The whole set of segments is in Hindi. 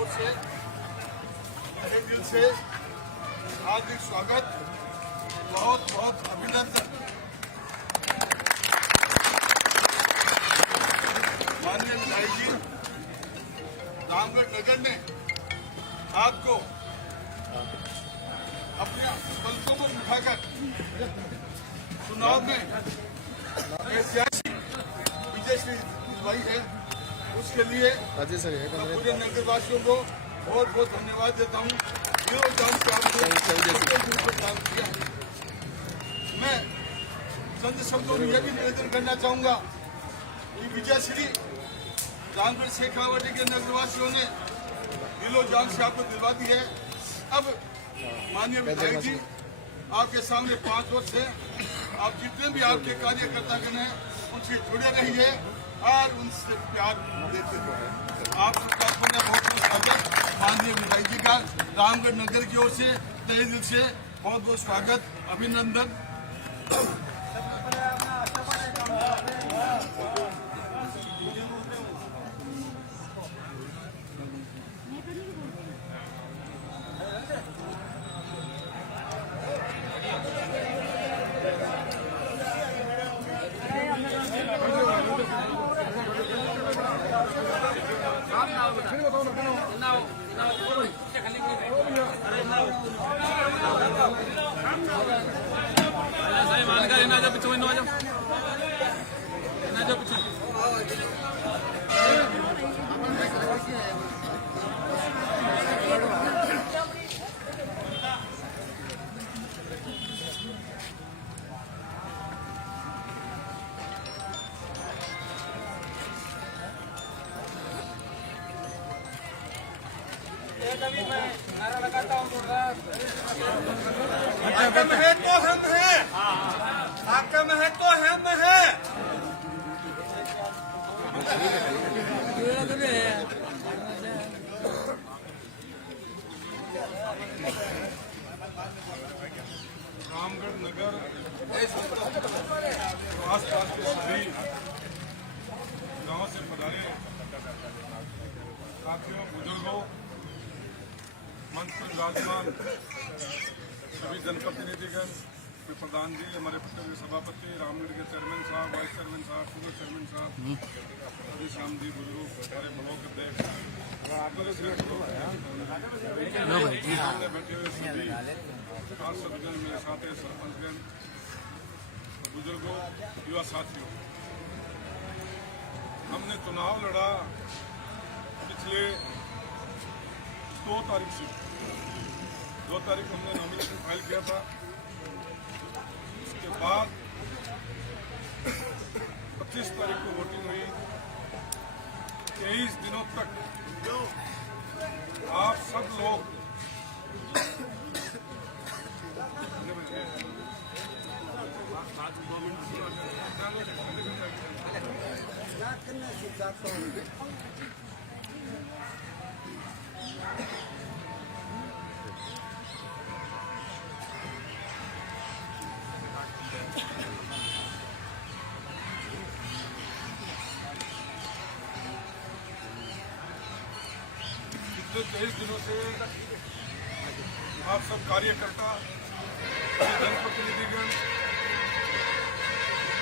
ओर से तहे दिल से हार्दिक स्वागत, बहुत बहुत अभिनंदन। माननीय विधायक जी, रामगढ़ नगर ने आपको अपने पलकों को उठाकर चुनाव में ऐतिहासिक विजय श्री दिलवाई है, उसके लिए पूरे नगरवासियों को बहुत बहुत धन्यवाद देता हूँ। मैं चंद शब्दों में यह भी निवेदन करना चाहूंगा कि विजय श्री रामगढ़ शेखावाटी के नगरवासियों ने दिलो जान से आपको दिलवा दी है। अब माननीय विधायक जी, आपके सामने 5 वर्ष है, आप जितने भी आपके कार्यकर्ता गण हैं उनसे जुड़े रहिए और उनसे प्यार देते रहिए। आप सबका बहुत बहुत स्वागत। माननीय विधायक जी का रामगढ़ नगर की ओर से तहे दिल से बहुत बहुत स्वागत, अभिनंदन। नारा लगाता हूँ, हाकम है तो हम हैं, हाकम है तो हम हैं। रामगढ़ नगर आसपास के सभी गांव से पधारे साथियों, बुजुर्गों, मंच पर विराजमान सभी जनप्रतिनिधिगण, प्रधान जी, हमारे सभापति, रामगढ़ के चेयरमैन साहब, वाइस चेयरमैन साहब, पूर्व चेयरमैन साहब, सभी सामजी बुजुर्ग, हमारे ब्लॉक अध्यक्ष, सामने बैठे हुए सभी पार्षदगण, मेरे साथ सरपंचगण, बुजुर्गों, युवा साथियों, हमने चुनाव लड़ा पिछले 2 तारीख से। 2 तारीख हमने नॉमिनेशन फाइल किया था। उसके बाद 25 तारीख को वोटिंग हुई। 23 दिनों तक आप सब लोग पिछले 23 दिनों से आप सब कार्यकर्ता, जनप्रतिनिधिगण,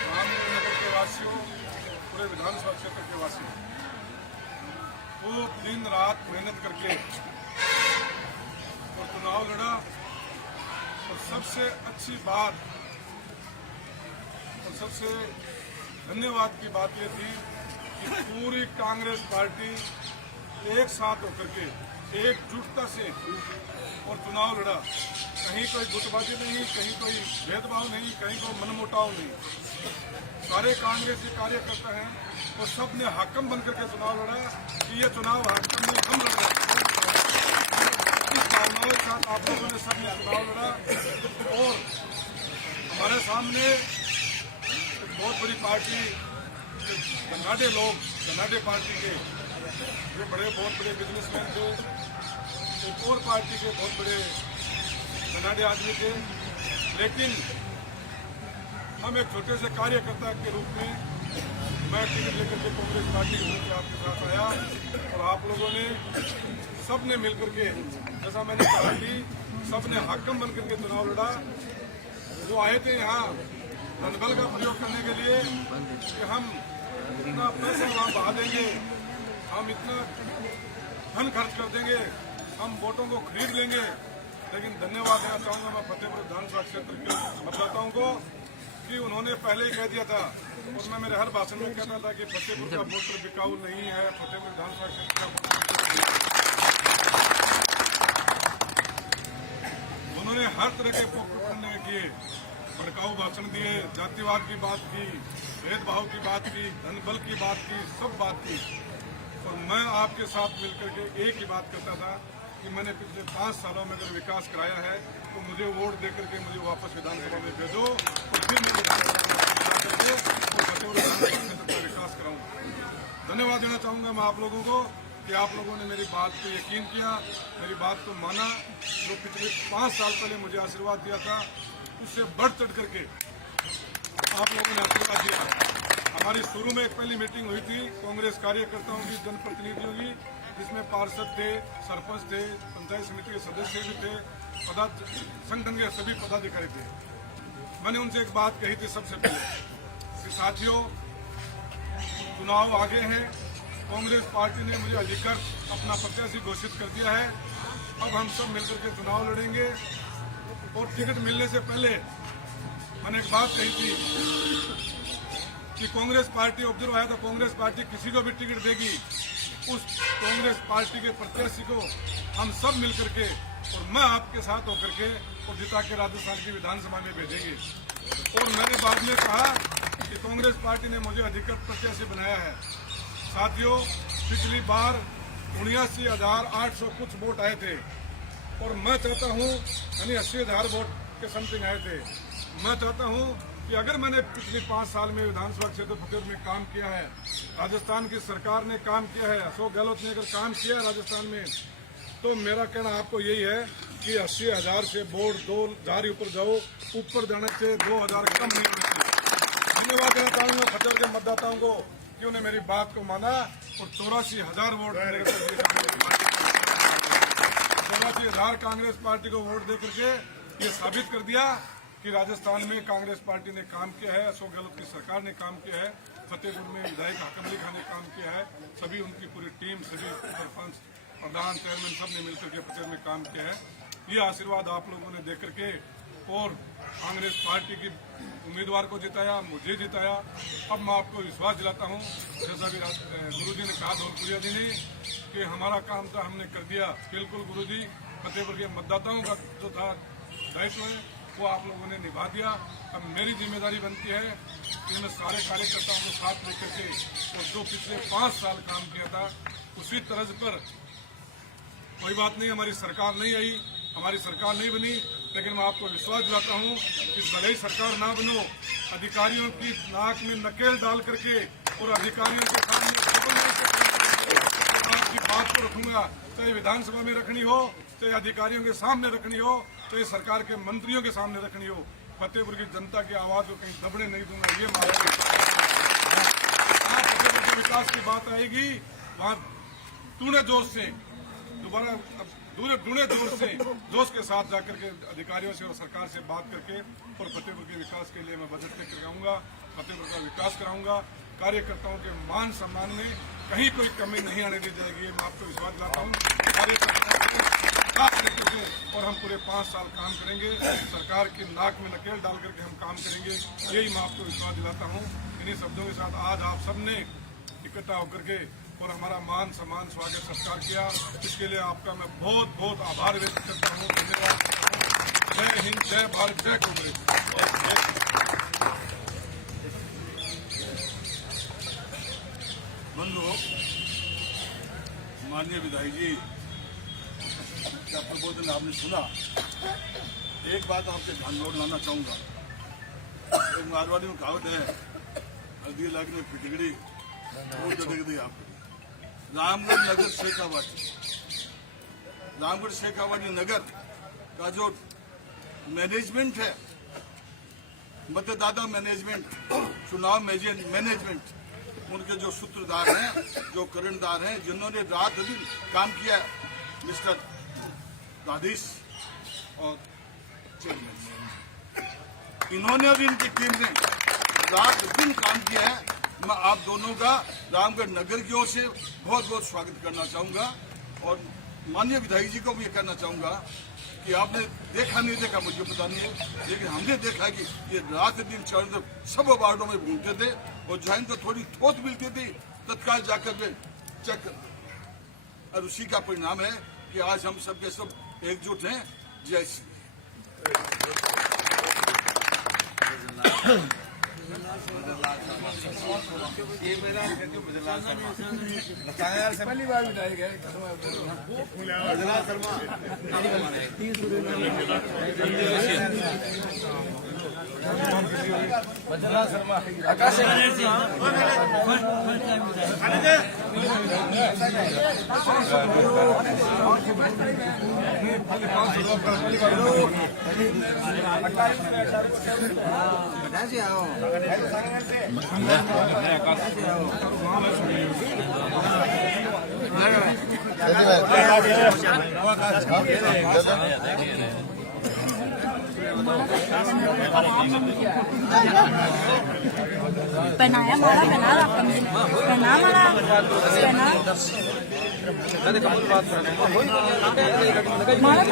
रामगढ़ नगर के वासियों, पूरे विधानसभा क्षेत्र के वासियों को दिन रात मेहनत करके और चुनाव लड़ा। और सबसे अच्छी बात और सबसे धन्यवाद की बात यह थी कि पूरी कांग्रेस पार्टी एक साथ होकर के एकजुटता से और चुनाव लड़ा। कहीं कोई गुटबाजी नहीं, कहीं कोई भेदभाव नहीं, कहीं कोई मनमुटाव नहीं। सारे कांग्रेस के कार्यकर्ता हैं और सब ने हाकम बनकर के चुनाव लड़ा कि ये चुनाव हाकम में हम लड़ रहे हैं। इस भावनाओं के साथ आप लोगों ने सबने चुनाव लड़ा। और हमारे सामने बहुत बड़ी पार्टी, धनाढ़े लोग, धनाढ़े पार्टी के जो बहुत बड़े बिजनेसमैन थे, एक और पार्टी के बहुत बड़े धनाढ़े आदमी थे, लेकिन हम एक छोटे से कार्यकर्ता के रूप में मैं टिकट लेकर के कांग्रेस पार्टी की तरफ से आपके साथ आया और आप लोगों ने सबने मिलकर के, जैसा मैंने कहा कि सबने हाकम बनकर के चुनाव लड़ा। जो आए थे यहाँ धनबल का प्रयोग करने के लिए कि हम इतना पैसा वहाँ बहा देंगे, हम इतना धन खर्च कर देंगे, हम वोटों को खरीद लेंगे। लेकिन धन्यवाद देना चाहूंगा मैं फतेहपुर विधानसभा क्षेत्र के मतदाताओं को कि उन्होंने पहले ही कह दिया था और मैं मेरे हर भाषण में कहता था कि फतेहपुर का वोटर बिकाऊ नहीं है, फतेहपुर विधानसभा क्षेत्र का उन्होंने हर तरह के प्रोपेगेंडा किए, भड़काऊ भाषण दिए, जातिवाद की बात की, भेदभाव की बात की, धनबल की बात की, सब बात की। और मैं आपके साथ मिलकर के एक ही बात करता था कि मैंने पिछले 5 सालों में अगर विकास कराया है तो मुझे वोट देकर के मुझे वापस विधानसभा में भेजो और फिर मैं विधानसभा करके और फतेहपुर विधानसभा का विकास कराऊंगा। धन्यवाद देना चाहूंगा मैं आप लोगों को कि आप लोगों ने मेरी बात पे यकीन किया, मेरी बात को माना। जो पिछले 5 साल पहले मुझे आशीर्वाद दिया था उससे बढ़ चढ़ करके आप लोगों ने आशीर्वाद दिया। हमारी शुरू में एक पहली मीटिंग हुई थी कांग्रेस कार्यकर्ताओं की, जनप्रतिनिधियों की, जिसमें पार्षद थे, सरपंच थे, पंचायत समिति के सदस्य भी थे, संगठन के सभी पदाधिकारी थे। मैंने उनसे एक बात कही थी सबसे पहले कि साथियों, चुनाव आगे हैं, कांग्रेस पार्टी ने मुझे अधिकृत अपना प्रत्याशी घोषित कर दिया है। अब हम सब मिलकर के चुनाव लड़ेंगे और टिकट मिलने से पहले मैंने एक बात कही थी कि कांग्रेस पार्टी ऑब्जर्व आया था, कांग्रेस पार्टी किसी को भी टिकट देगी, उस कांग्रेस पार्टी के प्रत्याशी को हम सब मिलकर के और मैं आपके साथ होकर के और जिता के राजस्थान की विधानसभा में भेजेंगे। और मैंने बाद में कहा कि कांग्रेस पार्टी ने मुझे अधिकृत प्रत्याशी बनाया है। साथियों, पिछली बार 79,800 कुछ वोट आए थे और मैं चाहता हूं, यानी 80,000 वोट के समथिंग आए थे। मैं चाहता हूं कि अगर मैंने पिछले 5 साल में विधानसभा क्षेत्र फतेहपुर में काम किया है, राजस्थान की सरकार ने काम किया है, अशोक गहलोत ने अगर काम किया है राजस्थान में, तो मेरा कहना आपको यही है कि 80,000 से वोट 2,000 ही ऊपर जाओ, ऊपर जाने से 2,000 कम नहीं होने चाहिए। धन्यवाद देना चाहूंगा फतेहपुर के मतदाताओं को कि उन्हें मेरी बात को माना और 84,000 वोट मेरे को दिए। 84,000 कांग्रेस पार्टी को वोट देकर के ये साबित कर दिया कि राजस्थान में कांग्रेस पार्टी ने काम किया है, अशोक गहलोत की सरकार ने काम किया है, फतेहपुर में विधायक हाकम अली खान ने काम किया है, सभी उनकी पूरी टीम, सभी सरपंच, प्रधान, चेयरमैन सब ने मिलकर के फतेहपुर में काम किया है। ये आशीर्वाद आप लोगों ने देकर के और कांग्रेस पार्टी की उम्मीदवार को जिताया, मुझे जिताया। अब मैं आपको विश्वास दिलाता हूँ, जैसा कि गुरुजी ने कहा, धौलपुरिया जी ने, कि हमारा काम था हमने कर दिया। बिल्कुल गुरुजी, फतेहपुर के मतदाताओं का जो था दायित्व है वो आप लोगों ने निभा दिया। अब मेरी जिम्मेदारी बनती है कि मैं सारे कार्यकर्ताओं को साथ लेकर के और जो पिछले 5 साल काम किया था उसी तर्ज पर, कोई बात नहीं हमारी सरकार नहीं आई, हमारी सरकार नहीं बनी, लेकिन मैं आपको विश्वास दिलाता हूं कि भले ही सरकार ना बनो, अधिकारियों की नाक में नकेल डाल करके और अधिकारियों के सामने आपकी बात को रखूंगा, चाहे विधानसभा में रखनी हो, चाहे अधिकारियों के सामने रखनी हो, चाहे सरकार के मंत्रियों के सामने रखनी हो। फतेहपुर की जनता की आवाज को कहीं दबने नहीं दूंगा। ये मानेंगे फतेहपुर के विकास की बात आएगी, वहां टूने जोश से दोबारा दूने जोश के साथ जाकर के अधिकारियों से और सरकार से बात करके और फतेहपुर के विकास के लिए मैं बजट लेकर आऊंगा, फतेहपुर का विकास कराऊंगा। कार्यकर्ताओं के मान सम्मान में कहीं कोई कमी नहीं आने दी जाएगी, मैं आपको विश्वास दिलाता हूँ। कार्यकर्ताओं के साथ लेकर के और हम पूरे 5 साल काम करेंगे, सरकार की नाक में नकेल डाल करके हम काम करेंगे, यही मैं आपको विश्वास दिलाता हूँ। इन्हीं शब्दों के साथ आज आप सबने इकट्ठा होकर के और हमारा मान सम्मान स्वागत सत्कार किया, इसके लिए आपका मैं बहुत बहुत आभार व्यक्त करता हूँ। धन्यवाद। जय हिंद, जय भारत, जय कांग्रेस। बंधुओं, माननीय विधायक जी का प्रबोधन आपने सुना। एक बात आपके ध्यान में लाना चाहूंगा। एक मारवाड़ी में कहावत है, हल्दी लगने फिटगड़ी वो जगह आपको। रामगढ़ नगर शेखावाटी नगर का जो मैनेजमेंट है, मतदाता मैनेजमेंट, चुनाव मैनेजमेंट, उनके जो सूत्रधार हैं, जो कर्णधार हैं, जिन्होंने रात दिन काम किया, मिस्टर दादिश और चेयरमैन, इन्होंने और इनकी टीम ने रात दिन काम किया है। मैं आप दोनों का रामगढ़ नगर की ओर से बहुत बहुत स्वागत करना चाहूँगा और माननीय विधायक जी को भी ये कहना चाहूँगा कि आपने देखा नहीं देखा मुझे पता नहीं है, लेकिन हमने देखा कि ये रात दिन चारों सब वार्डों में घूमते थे और जहाँ इनको थोड़ी थोत मिलती थी तत्काल जाकर वे चेक करते। और उसी का परिणाम है कि आज हम सब के सब एकजुट हैं। जय श्री पहली बार बिठाए गए पहनाया मारा पहना पहना मारा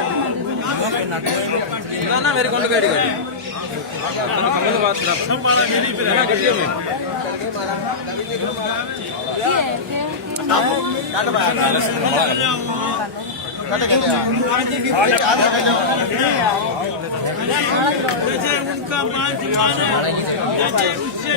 पहना ना मेरे कौन गाड़ी गाड़ी कमल बात सब वाला मेरी पे है गड्डी में जैसे उनका मान सम्मान है जैसे उससे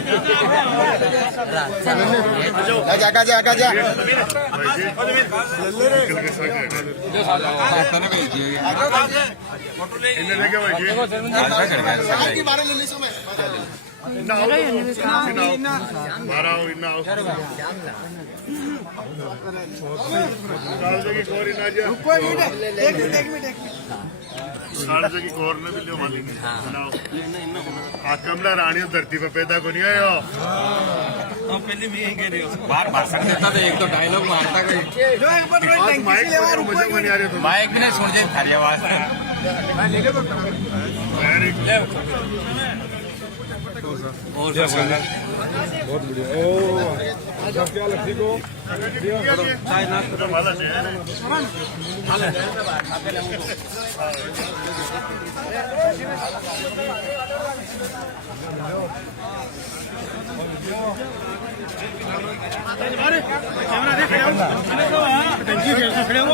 कमला रानी धरती पे पैदा को नहीं आयो पहले मैं यही कह रही हूँ बार भाषण देता तो एक तो डायलॉग मारता कोई माइक भी नहीं सुन जाए थारी आवाज और बहुत बढ़िया। ओ अच्छा क्या लक्ष्मी को चाय नाश्ता कैमरा देख रहे हो टंकी खेल खड़े हो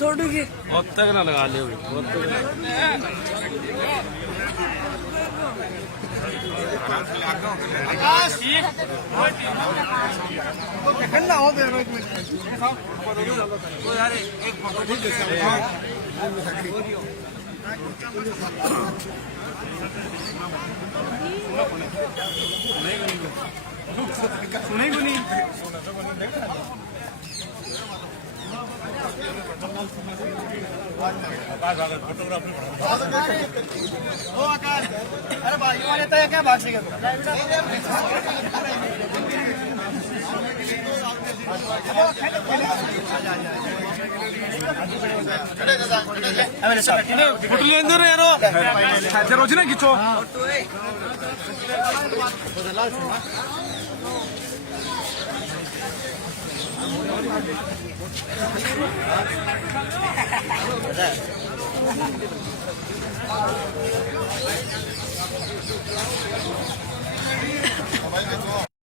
जोड़ोगे बहुत तक ना लगा लियो बहुत तक ठंडा हो गया यार एक फोटो ठीक है सुने को नहीं ओ आकाश अरे भाई ये लेता है क्या भाग से फोटो ले अंदर यारो रोज ना खींचो